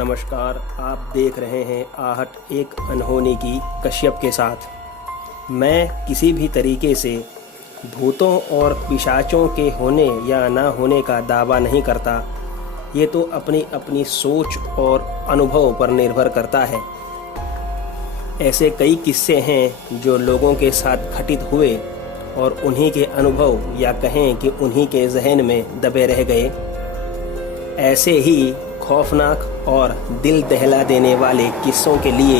नमस्कार, आप देख रहे हैं आहट एक अनहोनी की कश्यप के साथ। मैं किसी भी तरीके से भूतों और पिशाचों के होने या ना होने का दावा नहीं करता। ये तो अपनी अपनी सोच और अनुभव पर निर्भर करता है। ऐसे कई किस्से हैं जो लोगों के साथ घटित हुए और उन्हीं के अनुभव या कहें कि उन्हीं के जहन में दबे रह गए। ऐसे ही खौफनाक और दिल दहला देने वाले किस्सों के लिए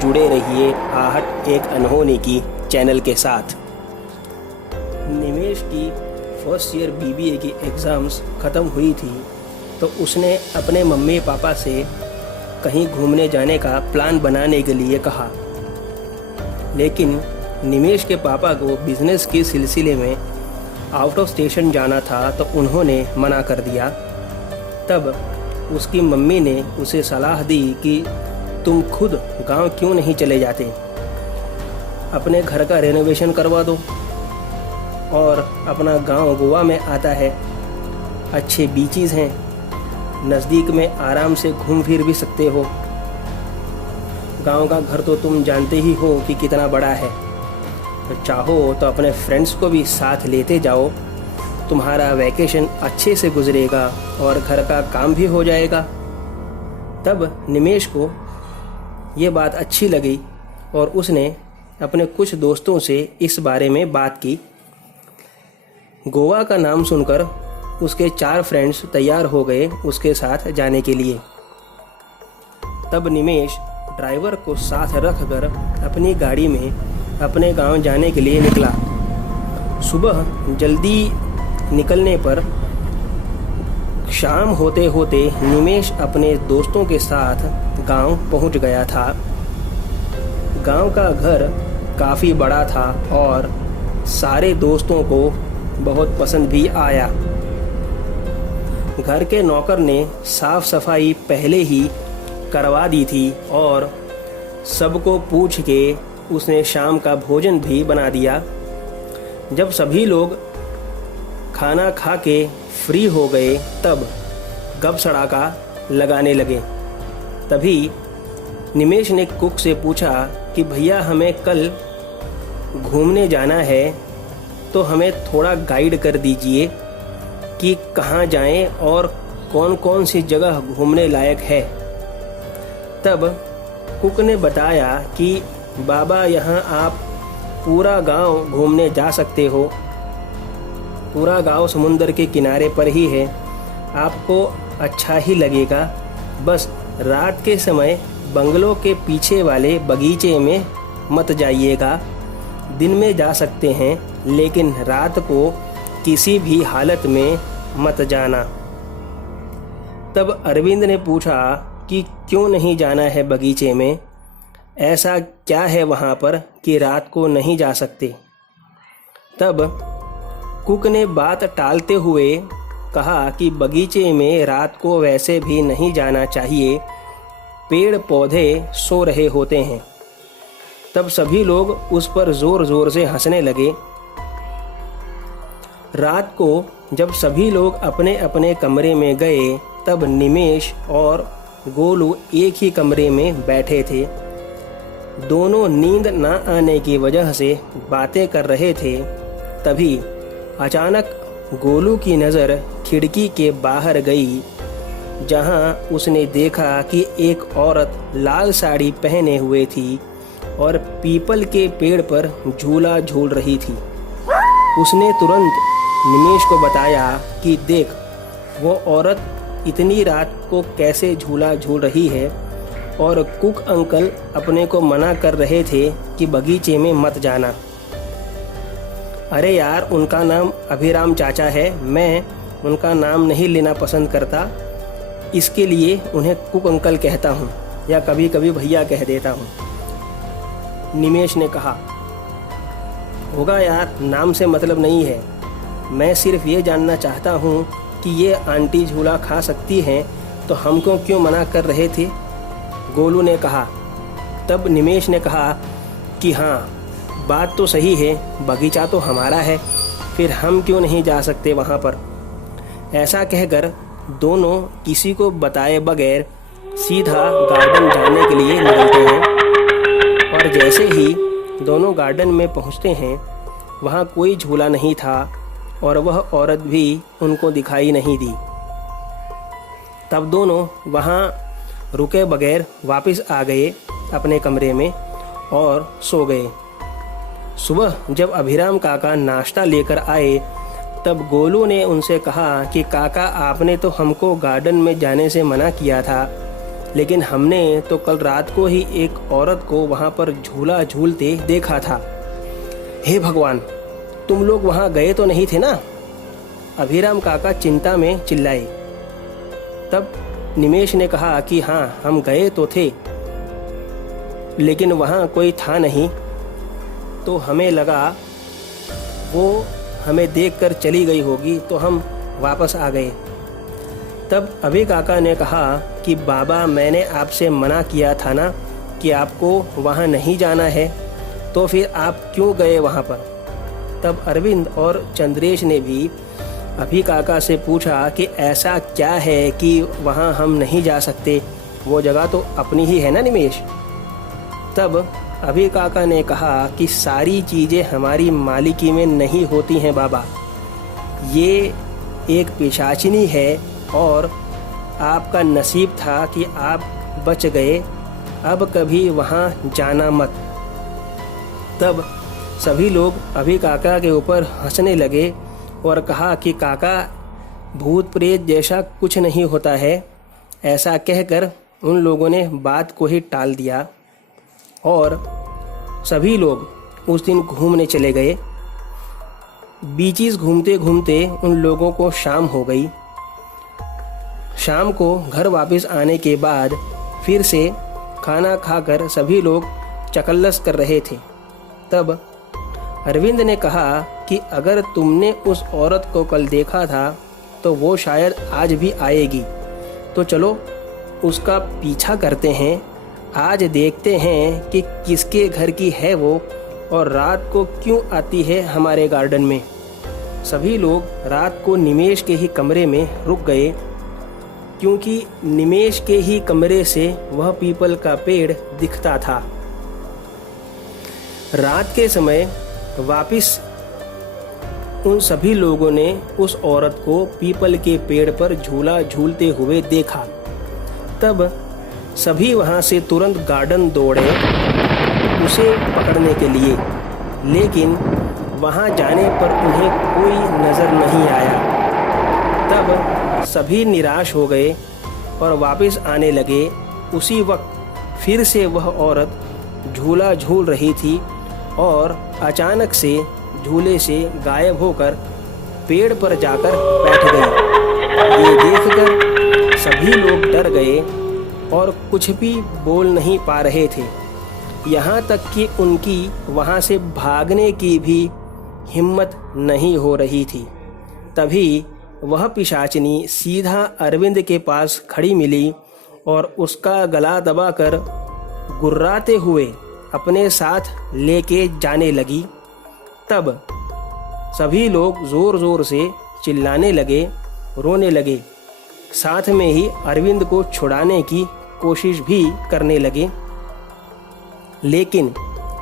जुड़े रहिए आहट एक अनहोनी की चैनल के साथ। निमेश की फर्स्ट ईयर बीबीए की एग्ज़ाम्स ख़त्म हुई थी तो उसने अपने मम्मी पापा से कहीं घूमने जाने का प्लान बनाने के लिए कहा, लेकिन निमेश के पापा को बिज़नेस के सिलसिले में आउट ऑफ स्टेशन जाना था तो उन्होंने मना कर दिया। तब उसकी मम्मी ने उसे सलाह दी कि तुम खुद गांव क्यों नहीं चले जाते, अपने घर का रेनोवेशन करवा दो और अपना गांव गोवा में आता है, अच्छे बीचेस हैं, नज़दीक में आराम से घूम फिर भी सकते हो। गांव का घर तो तुम जानते ही हो कि कितना बड़ा है, तो चाहो तो अपने फ्रेंड्स को भी साथ लेते जाओ, तुम्हारा वैकेशन अच्छे से गुजरेगा और घर का काम भी हो जाएगा। तब निमेश को ये बात अच्छी लगी और उसने अपने कुछ दोस्तों से इस बारे में बात की। गोवा का नाम सुनकर उसके 4 फ्रेंड्स तैयार हो गए उसके साथ जाने के लिए। तब निमेश ड्राइवर को साथ रखकर अपनी गाड़ी में अपने गांव जाने के लिए निकला। सुबह जल्दी निकलने पर शाम होते होते निमेश अपने दोस्तों के साथ गांव पहुंच गया था। गांव का घर काफ़ी बड़ा था और सारे दोस्तों को बहुत पसंद भी आया। घर के नौकर ने साफ सफाई पहले ही करवा दी थी और सबको पूछ के उसने शाम का भोजन भी बना दिया। जब सभी लोग खाना खा के फ्री हो गए तब गप सड़ाका लगाने लगे। तभी निमेश ने कुक से पूछा कि भैया हमें कल घूमने जाना है तो हमें थोड़ा गाइड कर दीजिए कि कहाँ जाएं और कौन कौन सी जगह घूमने लायक है। तब कुक ने बताया कि बाबा यहाँ आप पूरा गांव घूमने जा सकते हो। पूरा गांव समुंदर के किनारे पर ही है, आपको अच्छा ही लगेगा। बस रात के समय बंगलों के पीछे वाले बगीचे में मत जाइएगा। दिन में जा सकते हैं लेकिन रात को किसी भी हालत में मत जाना। तब अरविंद ने पूछा कि क्यों नहीं जाना है बगीचे में, ऐसा क्या है वहाँ पर कि रात को नहीं जा सकते। तब कुक ने बात टालते हुए कहा कि बगीचे में रात को वैसे भी नहीं जाना चाहिए, पेड़ पौधे सो रहे होते हैं। तब सभी लोग उस पर जोर जोर से हंसने लगे। रात को जब सभी लोग अपने अपने कमरे में गए तब निमेश और गोलू एक ही कमरे में बैठे थे। दोनों नींद ना आने की वजह से बातें कर रहे थे। तभी अचानक गोलू की नज़र खिड़की के बाहर गई, जहां उसने देखा कि एक औरत लाल साड़ी पहने हुए थी और पीपल के पेड़ पर झूला झूल रही थी। उसने तुरंत निमेश को बताया कि देख, वो औरत इतनी रात को कैसे झूला झूल रही है और कुक अंकल अपने को मना कर रहे थे कि बगीचे में मत जाना। अरे यार, उनका नाम अभिराम चाचा है, मैं उनका नाम नहीं लेना पसंद करता, इसके लिए उन्हें कुक अंकल कहता हूँ या कभी कभी भैया कह देता हूँ। निमेश ने कहा, होगा यार, नाम से मतलब नहीं है, मैं सिर्फ ये जानना चाहता हूँ कि ये आंटी झूला खा सकती हैं तो हमको क्यों मना कर रहे थे। गोलू ने कहा। तब निमेश ने कहा कि हाँ, बात तो सही है, बगीचा तो हमारा है, फिर हम क्यों नहीं जा सकते वहाँ पर। ऐसा कहकर दोनों किसी को बताए बगैर सीधा गार्डन जाने के लिए निकलते हैं। और जैसे ही दोनों गार्डन में पहुंचते हैं, वहां कोई झूला नहीं था और वह औरत भी उनको दिखाई नहीं दी। तब दोनों वहां रुके बगैर वापस आ गए अपने कमरे में और सो गए। सुबह जब अभिराम काका नाश्ता लेकर आए, तब गोलू ने उनसे कहा कि काका, आपने तो हमको गार्डन में जाने से मना किया था, लेकिन हमने तो कल रात को ही एक औरत को वहां पर झूला झूलते देखा था। हे भगवान, तुम लोग वहां गए तो नहीं थे ना? अभिराम काका चिंता में चिल्लाए। तब निमेश ने कहा कि हाँ, हम गए तो थे, लेकिन वहां कोई था नहीं, तो हमें लगा वो हमें देखकर चली गई होगी, तो हम वापस आ गए। तब अभि काका ने कहा कि बाबा, मैंने आपसे मना किया था ना कि आपको वहाँ नहीं जाना है, तो फिर आप क्यों गए वहाँ पर? तब अरविंद और चंद्रेश ने भी अभि काका से पूछा कि ऐसा क्या है कि वहाँ हम नहीं जा सकते, वो जगह तो अपनी ही है ना निमेश। तब अभि काका ने कहा कि सारी चीज़ें हमारी मालिकी में नहीं होती हैं बाबा, ये एक पिशाचिनी है और आपका नसीब था कि आप बच गए, अब कभी वहाँ जाना मत। तब सभी लोग अभि काका के ऊपर हंसने लगे और कहा कि काका, भूत प्रेत जैसा कुछ नहीं होता है। ऐसा कहकर उन लोगों ने बात को ही टाल दिया और सभी लोग उस दिन घूमने चले गए। बीचीज घूमते घूमते उन लोगों को शाम हो गई। शाम को घर वापस आने के बाद फिर से खाना खाकर सभी लोग चकल्लस कर रहे थे। तब अरविंद ने कहा कि अगर तुमने उस औरत को कल देखा था तो वो शायद आज भी आएगी, तो चलो उसका पीछा करते हैं। आज देखते हैं कि किसके घर की है वो और रात को क्यों आती है हमारे गार्डन में। सभी लोग रात को निमेश के ही कमरे में रुक गए, क्योंकि निमेश के ही कमरे से वह पीपल का पेड़ दिखता था। रात के समय वापिस उन सभी लोगों ने उस औरत को पीपल के पेड़ पर झूला झूलते हुए देखा। तब सभी वहां से तुरंत गार्डन दौड़े उसे पकड़ने के लिए, लेकिन वहां जाने पर उन्हें कोई नजर नहीं आया। तब सभी निराश हो गए और वापस आने लगे। उसी वक्त फिर से वह औरत झूला झूल रही थी और अचानक से झूले से गायब होकर पेड़ पर जाकर बैठ गई। ये देखकर सभी लोग डर गए और कुछ भी बोल नहीं पा रहे थे। यहाँ तक कि उनकी वहाँ से भागने की भी हिम्मत नहीं हो रही थी। तभी वह पिशाचिनी सीधा अरविंद के पास खड़ी मिली और उसका गला दबाकर गुर्राते हुए अपने साथ लेके जाने लगी। तब सभी लोग जोर जोर से चिल्लाने लगे, रोने लगे। साथ में ही अरविंद को छुड़ाने की कोशिश भी करने लगे, लेकिन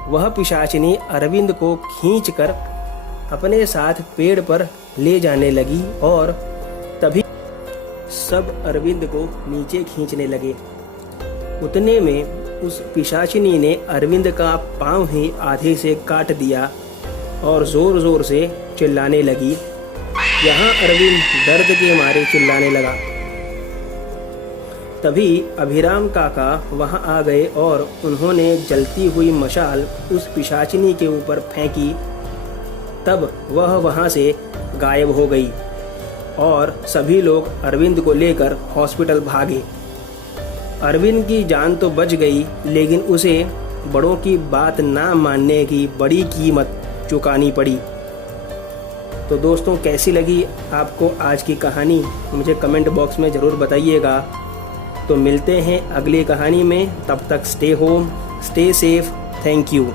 वह पिशाचिनी अरविंद को खींचकर अपने साथ पेड़ पर ले जाने लगी और तभी सब अरविंद को नीचे खींचने लगे। उतने में उस पिशाचिनी ने अरविंद का पांव ही आधे से काट दिया और जोर जोर से चिल्लाने लगी। यहाँ अरविंद दर्द के मारे चिल्लाने लगा। तभी अभिराम काका वहां आ गए और उन्होंने जलती हुई मशाल उस पिशाचिनी के ऊपर फेंकी। तब वह वहां से गायब हो गई और सभी लोग अरविंद को लेकर हॉस्पिटल भागे। अरविंद की जान तो बच गई, लेकिन उसे बड़ों की बात ना मानने की बड़ी कीमत चुकानी पड़ी। तो दोस्तों, कैसी लगी आपको आज की कहानी, मुझे कमेंट बॉक्स में ज़रूर बताइएगा। तो मिलते हैं अगली कहानी में, तब तक stay home, stay safe, thank you.